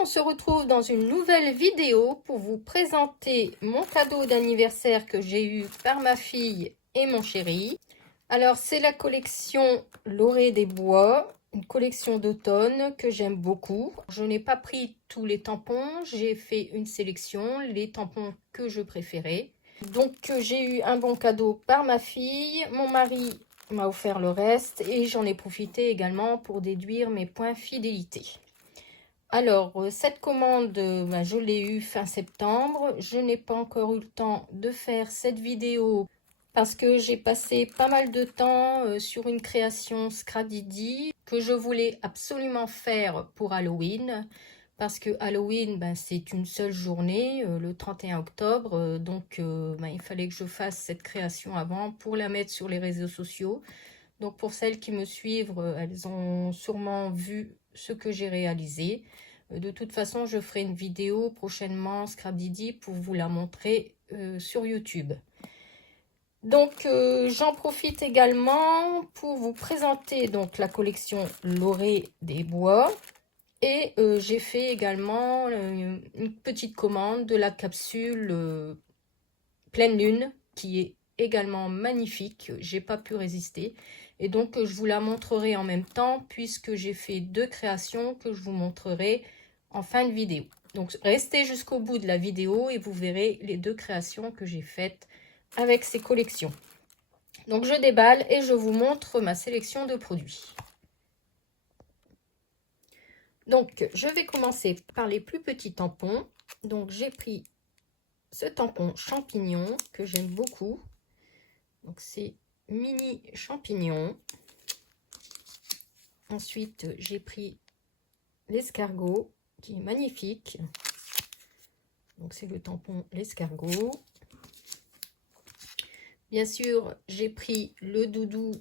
on se retrouve dans une nouvelle vidéo pour vous présenter mon cadeau d'anniversaire que j'ai eu par ma fille et mon chéri. Alors, c'est la collection L'Orée des Bois, une collection d'automne que j'aime beaucoup. Je n'ai pas pris tous les tampons, j'ai fait une sélection, les tampons que je préférais. Donc, j'ai eu un bon cadeau par ma fille, mon mari m'a offert le reste et j'en ai profité également pour déduire mes points fidélité. Alors, cette commande, je l'ai eue fin septembre. Je n'ai pas encore eu le temps de faire cette vidéo parce que j'ai passé pas mal de temps sur une création Scrapdiddy que je voulais absolument faire pour Halloween. Parce que Halloween, c'est une seule journée, le 31 octobre. Donc, il fallait que je fasse cette création avant pour la mettre sur les réseaux sociaux. Donc, pour celles qui me suivent, elles ont sûrement vu ce que j'ai réalisé. De toute façon, je ferai une vidéo prochainement Scrapdiddy pour vous la montrer sur YouTube. Donc, j'en profite également pour vous présenter donc la collection L'Orée des Bois. Et j'ai fait également une petite commande de la capsule Pleine Lune qui est également magnifique. J'ai pas pu résister. Et donc, je vous la montrerai en même temps puisque j'ai fait deux créations que je vous montrerai en fin de vidéo. Donc, restez jusqu'au bout de la vidéo et vous verrez les deux créations que j'ai faites avec ces collections. Donc, je déballe et je vous montre ma sélection de produits. Donc, je vais commencer par les plus petits tampons. Donc, j'ai pris ce tampon champignon que j'aime beaucoup. Donc, c'est mini champignon. Ensuite, j'ai pris l'escargot qui est magnifique. Donc, c'est le tampon l'escargot. Bien sûr, j'ai pris le doudou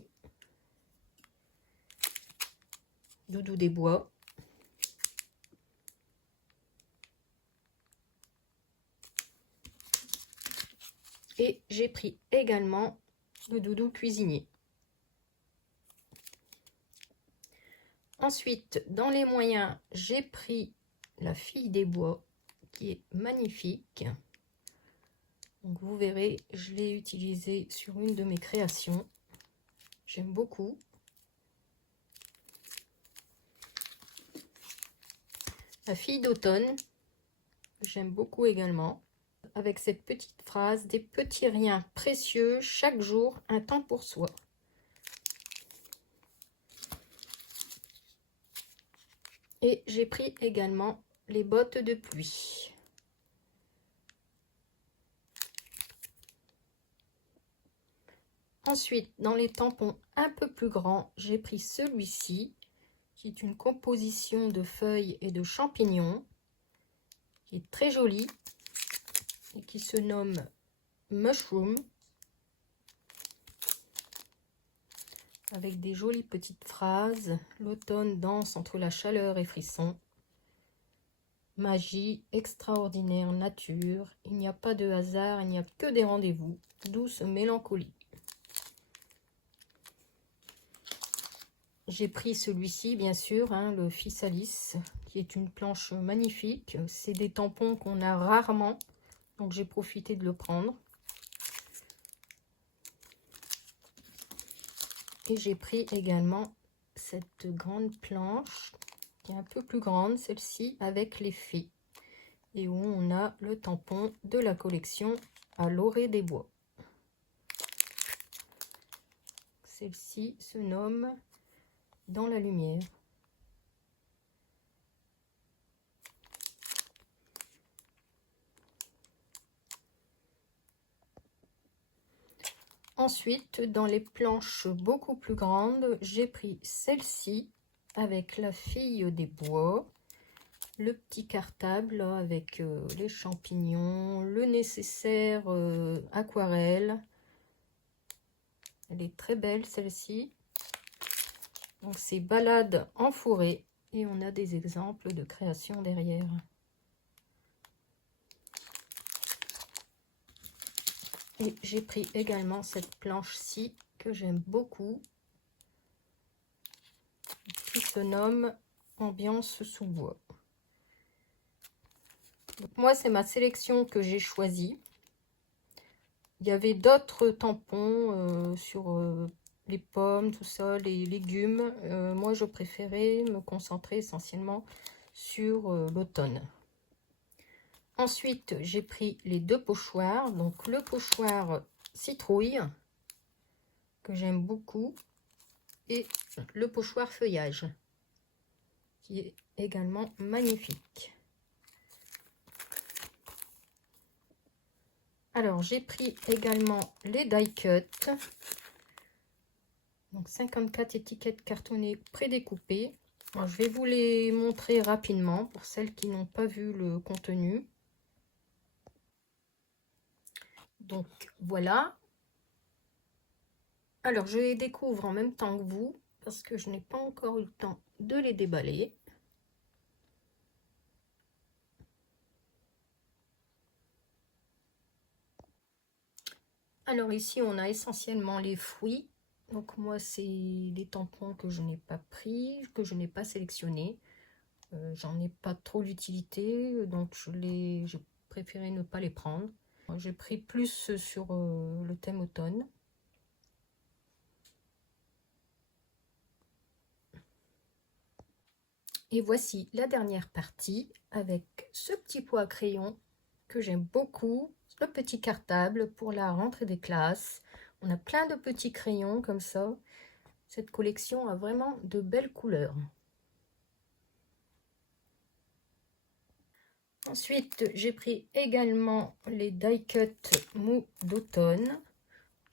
des bois. Et j'ai pris également le doudou cuisinier. Ensuite, dans les moyens, j'ai pris la fille des bois qui est magnifique. Donc vous verrez, je l'ai utilisée sur une de mes créations. J'aime beaucoup. La fille d'automne, j'aime beaucoup également. Avec cette petite phrase, des petits riens précieux, chaque jour, un temps pour soi. Et j'ai pris également les bottes de pluie. Ensuite, dans les tampons un peu plus grands, j'ai pris celui-ci, qui est une composition de feuilles et de champignons, qui est très joli et qui se nomme Mushroom, avec des jolies petites phrases. L'automne danse entre la chaleur et frisson. Magie, extraordinaire nature, il n'y a pas de hasard, il n'y a que des rendez-vous, douce mélancolie. J'ai pris celui-ci, bien sûr, le Physalis, qui est une planche magnifique. C'est des tampons qu'on a rarement, donc j'ai profité de le prendre. Et j'ai pris également cette grande planche, qui est un peu plus grande, celle-ci, avec les fées. Et où on a le tampon de la collection à l'Orée des Bois. Celle-ci se nomme Dans la lumière. Ensuite, dans les planches beaucoup plus grandes, j'ai pris celle-ci avec la fille des bois, le petit cartable là, avec les champignons, le nécessaire aquarelle. Elle est très belle celle-ci. Donc c'est balade en forêt et on a des exemples de création derrière. Et j'ai pris également cette planche-ci que j'aime beaucoup, qui se nomme Ambiance sous bois. Donc, moi, c'est ma sélection que j'ai choisie. Il y avait d'autres tampons sur les pommes, tout ça, les légumes. Moi, je préférais me concentrer essentiellement sur l'automne. Ensuite, j'ai pris les deux pochoirs. Donc, le pochoir citrouille, que j'aime beaucoup, et le pochoir feuillage, qui est également magnifique. Alors, j'ai pris également les die cut. Donc, 54 étiquettes cartonnées prédécoupées. Alors, je vais vous les montrer rapidement pour celles qui n'ont pas vu le contenu. Donc, voilà. Alors, je les découvre en même temps que vous parce que je n'ai pas encore eu le temps de les déballer. Alors ici, on a essentiellement les fruits. Donc moi, c'est des tampons que je n'ai pas pris, que je n'ai pas sélectionnés. J'en ai pas trop d'utilité, donc j'ai préféré ne pas les prendre. J'ai pris plus sur le thème automne. Et voici la dernière partie avec ce petit pot à crayon que j'aime beaucoup. Le petit cartable pour la rentrée des classes. On a plein de petits crayons comme ça. Cette collection a vraiment de belles couleurs. Ensuite, j'ai pris également les die cut mou d'automne.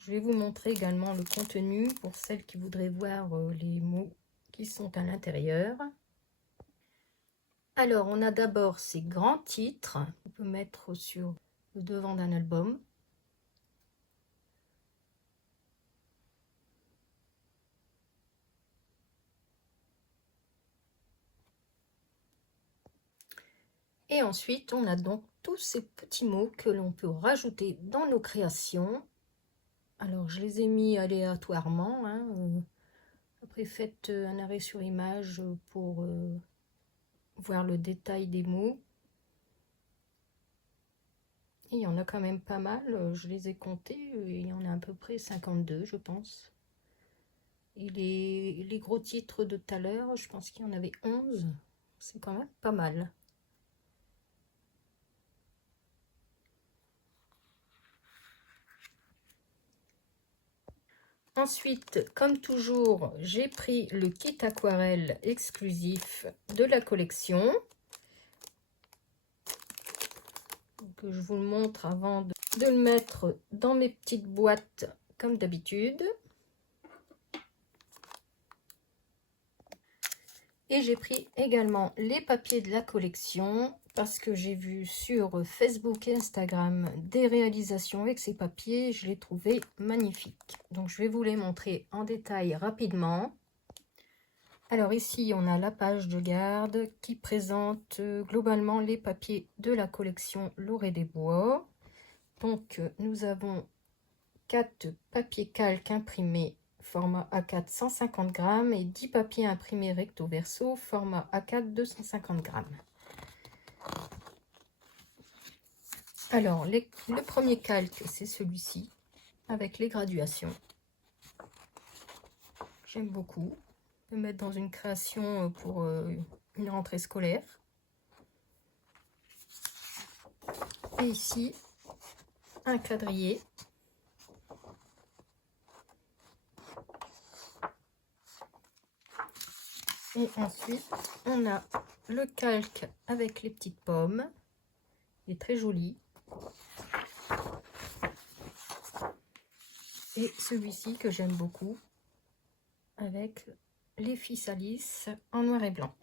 Je vais vous montrer également le contenu pour celles qui voudraient voir les mots qui sont à l'intérieur. Alors, on a d'abord ces grands titres qu'on peut mettre sur le devant d'un album. Et ensuite, on a donc tous ces petits mots que l'on peut rajouter dans nos créations. Alors, je les ai mis aléatoirement. Après, faites un arrêt sur image pour voir le détail des mots. Et il y en a quand même pas mal, je les ai comptés, il y en a à peu près 52 je pense. Et les gros titres de tout à l'heure, je pense qu'il y en avait 11, c'est quand même pas mal. Ensuite, comme toujours, j'ai pris le kit aquarelle exclusif de la collection. Donc, je vous le montre avant de le mettre dans mes petites boîtes comme d'habitude. Et j'ai pris également les papiers de la collection parce que j'ai vu sur Facebook et Instagram des réalisations avec ces papiers. Je les trouvais magnifiques. Donc, je vais vous les montrer en détail rapidement. Alors ici, on a la page de garde qui présente globalement les papiers de la collection L'Orée des Bois. Donc, nous avons 4 papiers calques imprimés format A4 150 grammes et 10 papiers imprimés recto verso format A4 250 grammes. Alors, le premier calque, c'est celui-ci avec les graduations. J'aime beaucoup. On peut mettre dans une création pour une rentrée scolaire. Et ici, un quadrillé. Et ensuite, on a le calque avec les petites pommes. Il est très joli. Et celui-ci que j'aime beaucoup, avec les fils Alice en noir et blanc.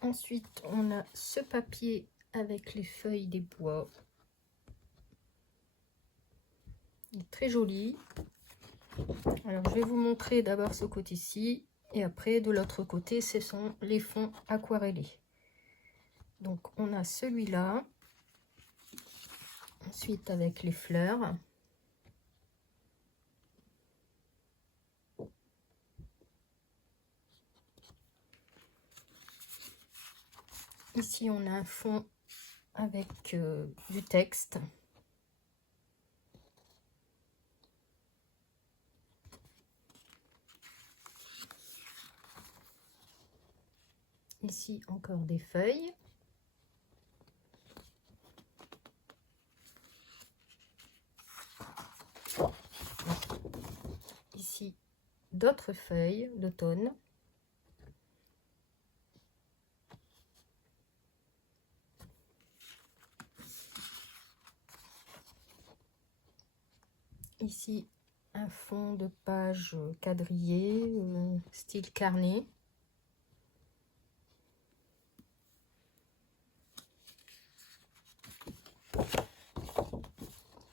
Ensuite, on a ce papier avec les feuilles des bois. Il est très joli. Alors, je vais vous montrer d'abord ce côté-ci. Et après, de l'autre côté, ce sont les fonds aquarellés. Donc, on a celui-là. Ensuite, avec les fleurs. Ici, on a un fond avec du texte. Ici, encore des feuilles. Ici, d'autres feuilles d'automne. Ici, un fond de page quadrillé, style carnet.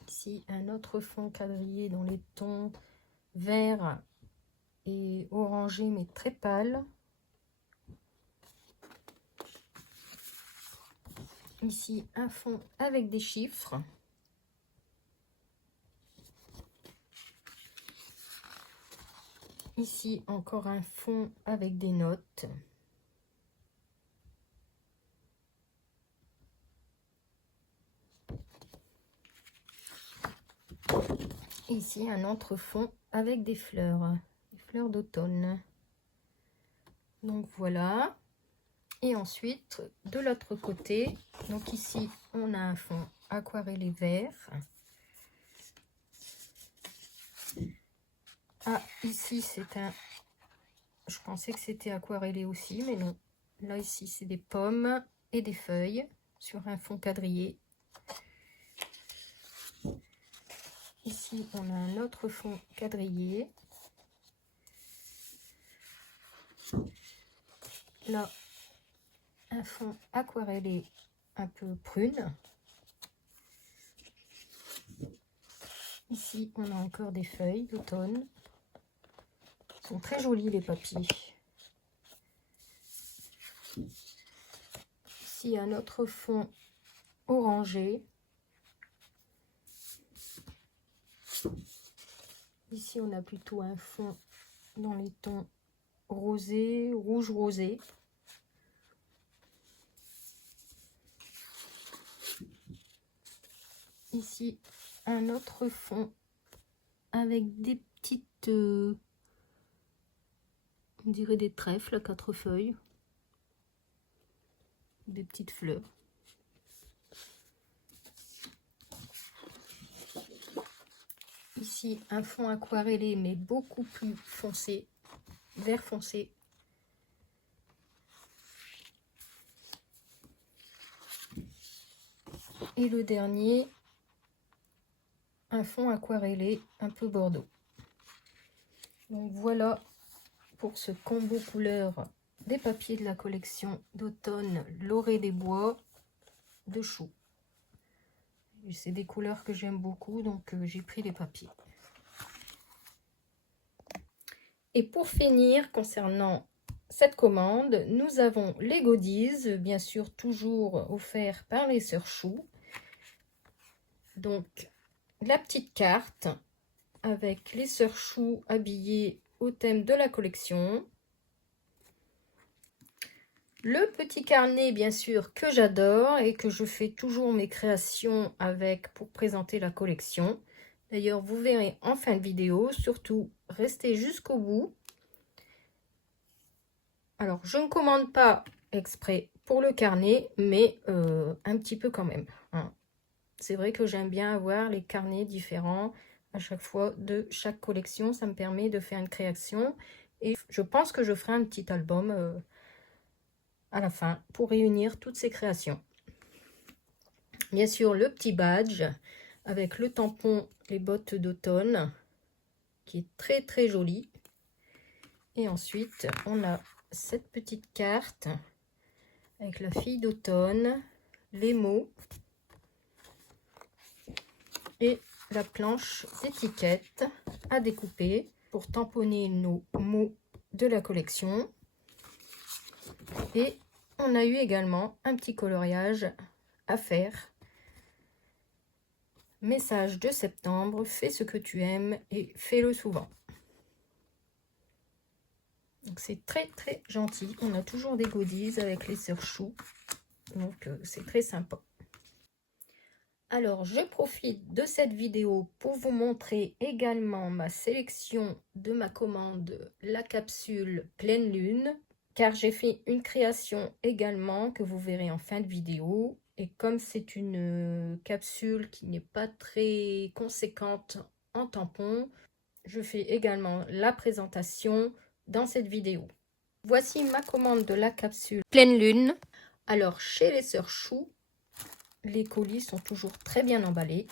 Ici, un autre fond quadrillé dans les tons vert et orangé, mais très pâle. Ici, un fond avec des chiffres. Ici, encore un fond avec des notes. Ici, un autre fond avec des fleurs d'automne. Donc voilà. Et ensuite, de l'autre côté, donc ici, on a un fond aquarellé vert. Ah, ici, c'est un... Je pensais que c'était aquarellé aussi, mais non. Là, ici, c'est des pommes et des feuilles sur un fond quadrillé. Ici, on a un autre fond quadrillé. Là, un fond aquarellé un peu prune. Ici, on a encore des feuilles d'automne. Ils sont très jolis, les papiers. Ici, un autre fond orangé. Ici, on a plutôt un fond dans les tons rosé, rouge rosé. Ici, un autre fond avec des petites, on dirait des trèfles à 4 feuilles, des petites fleurs. Ici, un fond aquarellé, mais beaucoup plus foncé, vert foncé. Et le dernier, un fond aquarellé un peu bordeaux. Donc voilà pour ce combo couleur des papiers de la collection d'automne Laurée des Bois de Chou. C'est des couleurs que j'aime beaucoup, donc j'ai pris les papiers. Et pour finir, concernant cette commande, nous avons les goodies, bien sûr toujours offerts par les sœurs Chou. Donc la petite carte avec les sœurs Chou habillées au thème de la collection. Le petit carnet, bien sûr, que j'adore et que je fais toujours mes créations avec pour présenter la collection. D'ailleurs, vous verrez en fin de vidéo, surtout restez jusqu'au bout. Alors, je ne commande pas exprès pour le carnet, mais un petit peu quand même, hein. C'est vrai que j'aime bien avoir les carnets différents à chaque fois de chaque collection. Ça me permet de faire une création. Et je pense que je ferai un petit album à la fin pour réunir toutes ces créations. Bien sûr, le petit badge avec le tampon, les bottes d'automne, qui est très très joli. Et ensuite, on a cette petite carte avec la fille d'automne, les mots et la planche d'étiquette à découper pour tamponner nos mots de la collection. Et on a eu également un petit coloriage à faire. Message de septembre, fais ce que tu aimes et fais-le souvent. Donc c'est très très gentil. On a toujours des goodies avec les sœurs Chou. Donc c'est très sympa. Alors je profite de cette vidéo pour vous montrer également ma sélection de ma commande, la capsule pleine lune, car j'ai fait une création également que vous verrez en fin de vidéo. Et comme c'est une capsule qui n'est pas très conséquente en tampon, je fais également la présentation dans cette vidéo. Voici ma commande de la capsule pleine lune. Alors chez les sœurs Chou, les colis sont toujours très bien emballés.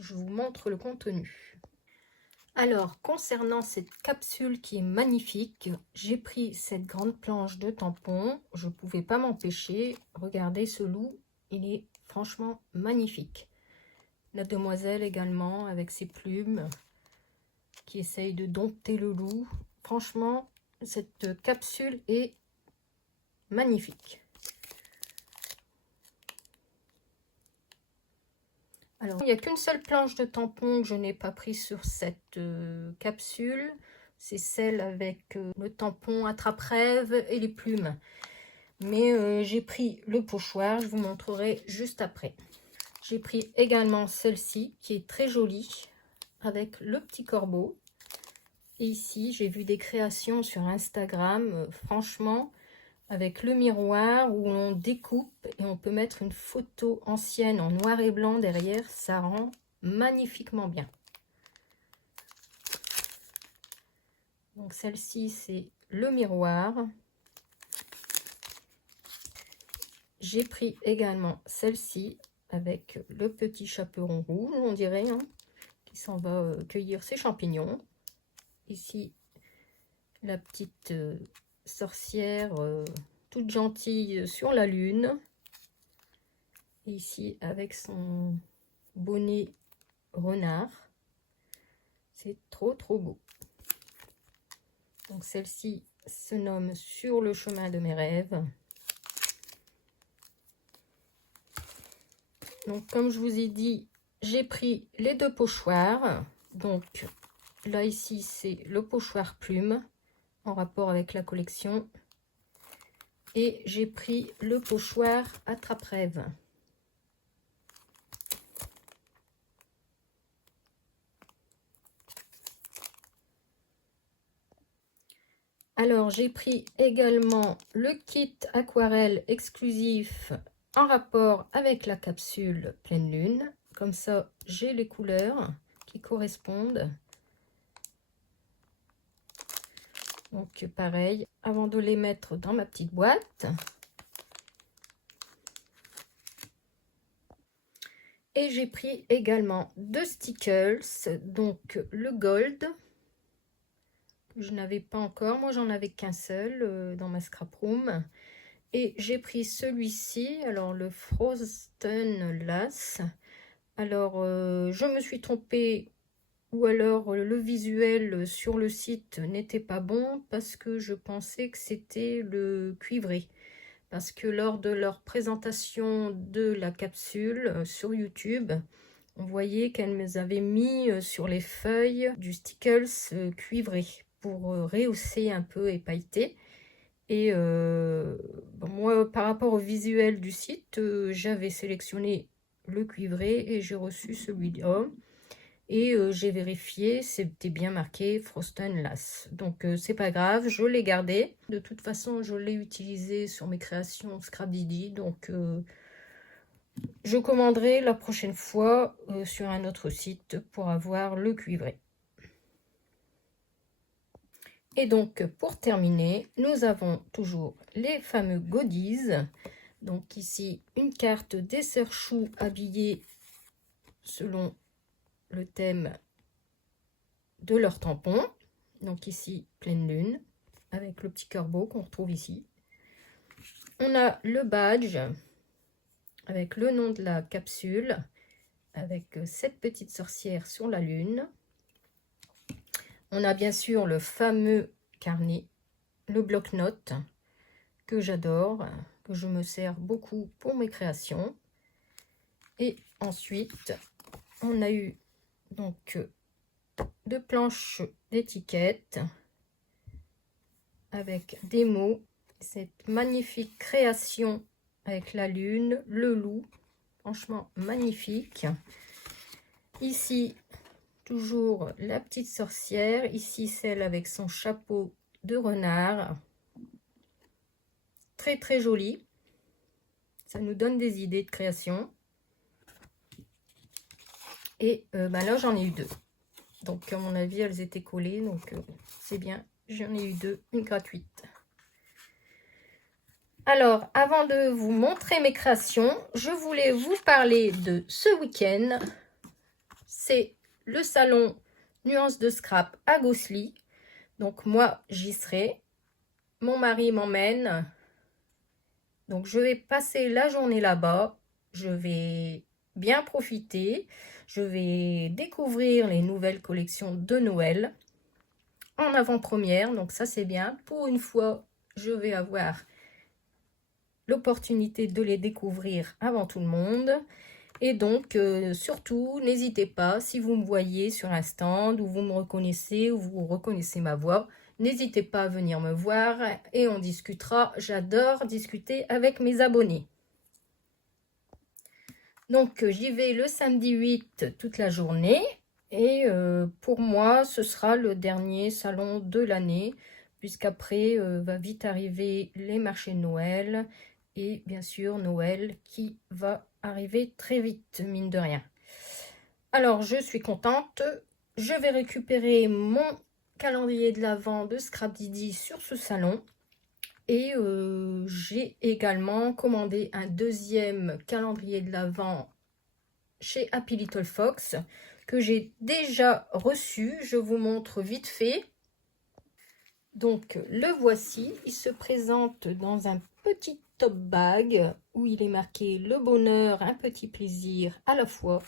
Je vous montre le contenu. Alors, concernant cette capsule qui est magnifique, j'ai pris cette grande planche de tampons. Je ne pouvais pas m'empêcher. Regardez ce loup, il est franchement magnifique. La demoiselle également avec ses plumes qui essaye de dompter le loup. Franchement, cette capsule est magnifique. Alors, il n'y a qu'une seule planche de tampon que je n'ai pas pris sur cette capsule. C'est celle avec le tampon attrape-rêve et les plumes. Mais j'ai pris le pochoir, je vous montrerai juste après. J'ai pris également celle-ci qui est très jolie avec le petit corbeau. Et ici, j'ai vu des créations sur Instagram, franchement, avec le miroir où on découpe et on peut mettre une photo ancienne en noir et blanc derrière, ça rend magnifiquement bien. Donc celle-ci, c'est le miroir. J'ai pris également celle-ci avec le petit chaperon rouge, on dirait, hein, qui s'en va cueillir ses champignons. Ici, la petite sorcière toute gentille sur la lune. Et ici, avec son bonnet renard. C'est trop beau. Donc celle-ci se nomme Sur le chemin de mes rêves. Donc comme je vous ai dit, j'ai pris les deux pochoirs. Donc là ici c'est le pochoir plume en rapport avec la collection. Et j'ai pris le pochoir attrape-rêve. Alors, j'ai pris également le kit aquarelle exclusif en rapport avec la capsule pleine lune. Comme ça, j'ai les couleurs qui correspondent. Donc, pareil, avant de les mettre dans ma petite boîte. Et j'ai pris également deux stickers, donc le gold. Je n'avais pas encore, moi j'en avais qu'un seul dans ma scrap room. Et j'ai pris celui-ci, alors le Frosten Lass. Alors je me suis trompée, ou alors le visuel sur le site n'était pas bon parce que je pensais que c'était le cuivré. Parce que lors de leur présentation de la capsule sur YouTube, on voyait qu'elles me avaient mis sur les feuilles du stickers cuivré pour rehausser un peu et pailleter. Et moi, par rapport au visuel du site, j'avais sélectionné le cuivré et j'ai reçu celui-là. Et j'ai vérifié, c'était bien marqué Frosten Lass. Donc, c'est pas grave, je l'ai gardé. De toute façon, je l'ai utilisé sur mes créations Scrapdidi. Donc, je commanderai la prochaine fois sur un autre site pour avoir le cuivré. Et donc, pour terminer, nous avons toujours les fameux goodies. Donc ici, une carte des sœurs Chou habillées selon le thème de leur tampon. Donc ici, pleine lune, avec le petit corbeau qu'on retrouve ici. On a le badge avec le nom de la capsule, avec cette petite sorcière sur la lune. On a bien sûr le fameux carnet, le bloc-notes, que j'adore, que je me sers beaucoup pour mes créations. Et ensuite, on a eu donc deux planches d'étiquettes avec des mots. Cette magnifique création avec la lune, le loup. Franchement, magnifique. Ici, toujours la petite sorcière. Ici, celle avec son chapeau de renard. Très, très jolie. Ça nous donne des idées de création. Et là, j'en ai eu deux. Donc, à mon avis, elles étaient collées. Donc, c'est bien. J'en ai eu deux, une gratuite. Alors, avant de vous montrer mes créations, je voulais vous parler de ce week-end. C'est le salon Nuances de Scrap à Gosselies. Donc, moi, j'y serai. Mon mari m'emmène. Donc, je vais passer la journée là-bas. Je vais bien profiter. Je vais découvrir les nouvelles collections de Noël en avant-première. Donc, ça, c'est bien. Pour une fois, je vais avoir l'opportunité de les découvrir avant tout le monde. Et donc, surtout, n'hésitez pas, si vous me voyez sur un stand, ou vous me reconnaissez, ou vous reconnaissez ma voix, n'hésitez pas à venir me voir et on discutera. J'adore discuter avec mes abonnés. Donc, j'y vais le samedi 8 toute la journée. Et pour moi, ce sera le dernier salon de l'année, puisqu'après, va vite arriver les marchés de Noël. Et bien sûr, Noël qui va arriver très vite, mine de rien. Alors, je suis contente. Je vais récupérer mon calendrier de l'Avent de Scrap Didi sur ce salon. Et j'ai également commandé un deuxième calendrier de l'Avent chez Happy Little Fox que j'ai déjà reçu. Je vous montre vite fait. Donc, le voici. Il se présente dans un petit top bag où il est marqué le bonheur, un petit plaisir à la fois.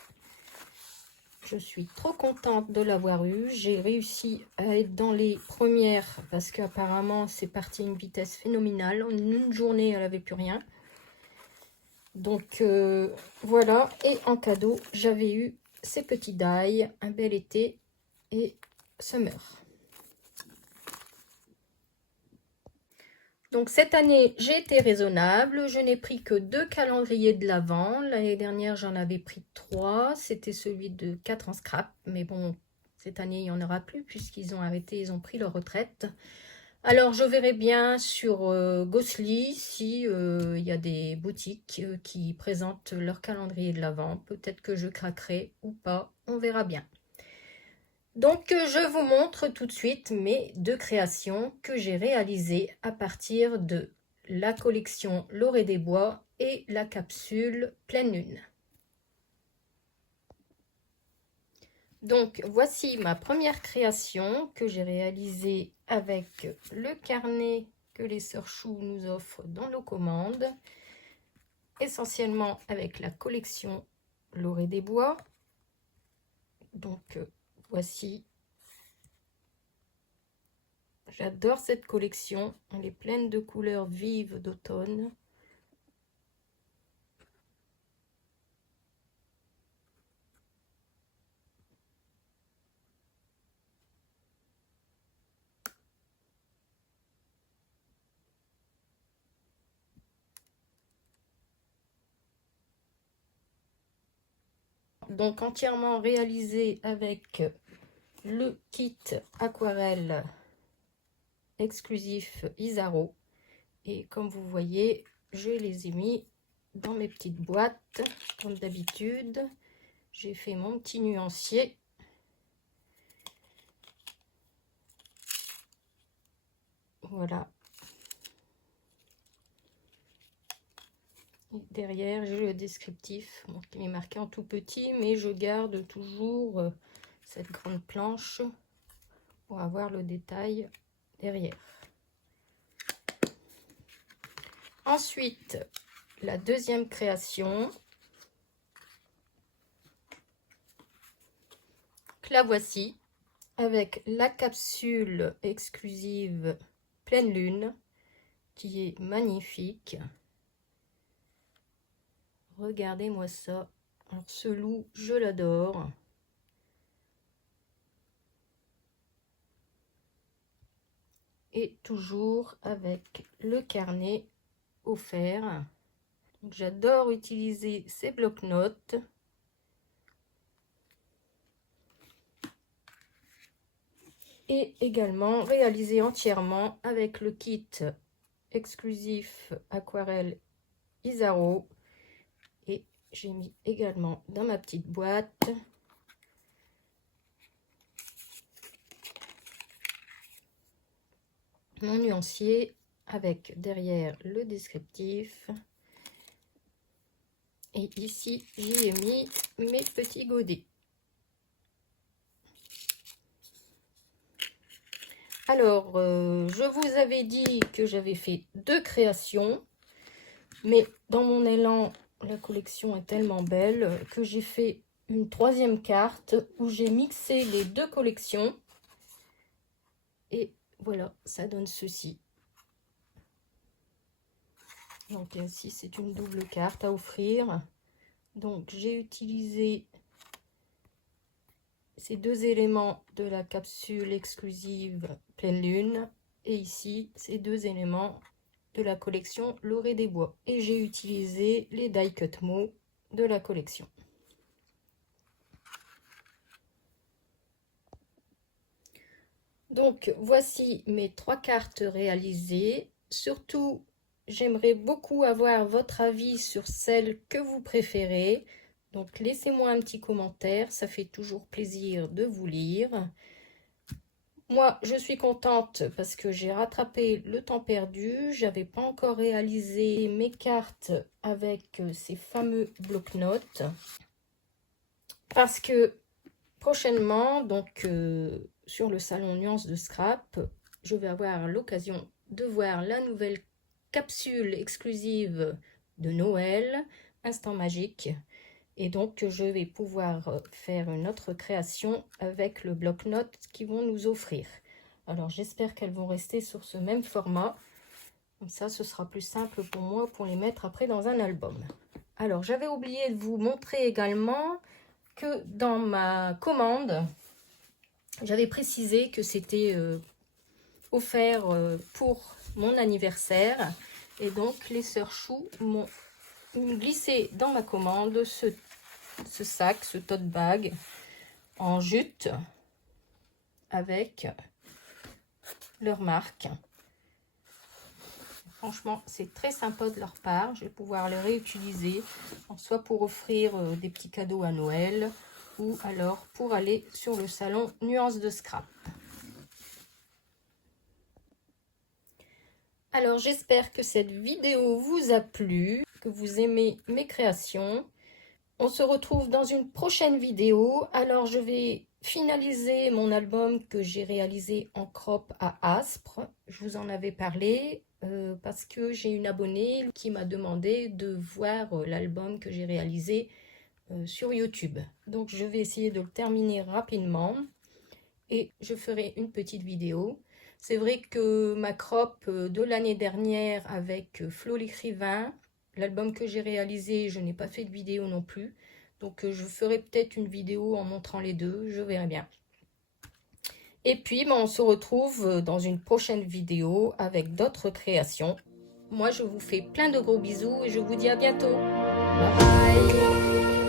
Je suis trop contente de l'avoir eu. J'ai réussi à être dans les premières parce qu'apparemment c'est parti à une vitesse phénoménale. En une journée, elle n'avait plus rien. Donc voilà. Et en cadeau, j'avais eu ces petits die, un bel été et summer. Donc cette année, j'ai été raisonnable. Je n'ai pris que 2 calendriers de l'Avent. L'année dernière, j'en avais pris 3. C'était celui de 4 en scrap. Mais bon, cette année, il n'y en aura plus puisqu'ils ont arrêté, ils ont pris leur retraite. Alors, je verrai bien sur Gosselies si il y a des boutiques qui présentent leur calendrier de l'Avent. Peut-être que je craquerai ou pas. On verra bien. Donc, je vous montre tout de suite mes 2 créations que j'ai réalisées à partir de la collection L'Orée des Bois et la capsule Pleine Lune. Donc, voici ma première création que j'ai réalisée avec le carnet que les Sœurs Chou nous offrent dans nos commandes, essentiellement avec la collection L'Orée des Bois. Donc, voici. J'adore cette collection, elle est pleine de couleurs vives d'automne. Donc entièrement réalisé avec le kit aquarelle exclusif Isaro. Et comme vous voyez, je les ai mis dans mes petites boîtes, comme d'habitude. J'ai fait mon petit nuancier. Voilà. Et derrière, j'ai le descriptif. Donc, il est marqué en tout petit, mais je garde toujours cette grande planche pour avoir le détail derrière. Ensuite, la deuxième création. La voici avec la capsule exclusive Pleine Lune qui est magnifique. Regardez-moi ça. Alors ce loup, je l'adore. Et toujours avec le carnet offert. J'adore utiliser ces blocs-notes. Et également réalisé entièrement avec le kit exclusif aquarelle Isaro. Et j'ai mis également dans ma petite boîte mon nuancier avec derrière le descriptif. Et ici, j'y ai mis mes petits godets. Alors, je vous avais dit que j'avais fait 2 créations, mais dans mon élan, la collection est tellement belle que j'ai fait une 3e carte où j'ai mixé les 2 collections. Et voilà, ça donne ceci. Donc ainsi, c'est une double carte à offrir. Donc, j'ai utilisé ces 2 éléments de la capsule exclusive pleine lune et ici ces 2 éléments de la collection L'Orée des Bois, et j'ai utilisé les die cut mou de la collection. Donc voici mes 3 cartes réalisées. Surtout, j'aimerais beaucoup avoir votre avis sur celle que vous préférez. Donc laissez-moi un petit commentaire, ça fait toujours plaisir de vous lire. Moi, je suis contente parce que j'ai rattrapé le temps perdu. J'avais pas encore réalisé mes cartes avec ces fameux blocs-notes. Parce que prochainement, donc sur le salon Nuances de Scrap, je vais avoir l'occasion de voir la nouvelle capsule exclusive de Noël, Instant Magique. Et donc, je vais pouvoir faire une autre création avec le bloc-notes qu'ils vont nous offrir. Alors, j'espère qu'elles vont rester sur ce même format. Comme ça, ce sera plus simple pour moi pour les mettre après dans un album. Alors, j'avais oublié de vous montrer également que dans ma commande, j'avais précisé que c'était offert pour mon anniversaire. Et donc, les sœurs Chou m'ont glissé dans ma commande ce sac, ce tote bag en jute avec leur marque. Franchement, c'est très sympa de leur part. Je vais pouvoir les réutiliser, soit pour offrir des petits cadeaux à Noël ou alors pour aller sur le salon Nuances de Scrap. Alors, j'espère que cette vidéo vous a plu, que vous aimez mes créations. On se retrouve dans une prochaine vidéo. Alors, je vais finaliser mon album que j'ai réalisé en crop à Aspre. Je vous en avais parlé parce que j'ai une abonnée qui m'a demandé de voir l'album que j'ai réalisé sur YouTube. Donc, je vais essayer de le terminer rapidement et je ferai une petite vidéo. C'est vrai que ma crop de l'année dernière avec Flo l'écrivain, l'album que j'ai réalisé, je n'ai pas fait de vidéo non plus. Donc, je ferai peut-être une vidéo en montrant les deux, je verrai bien. Et puis, on se retrouve dans une prochaine vidéo avec d'autres créations. Moi, je vous fais plein de gros bisous et je vous dis à bientôt. Bye bye.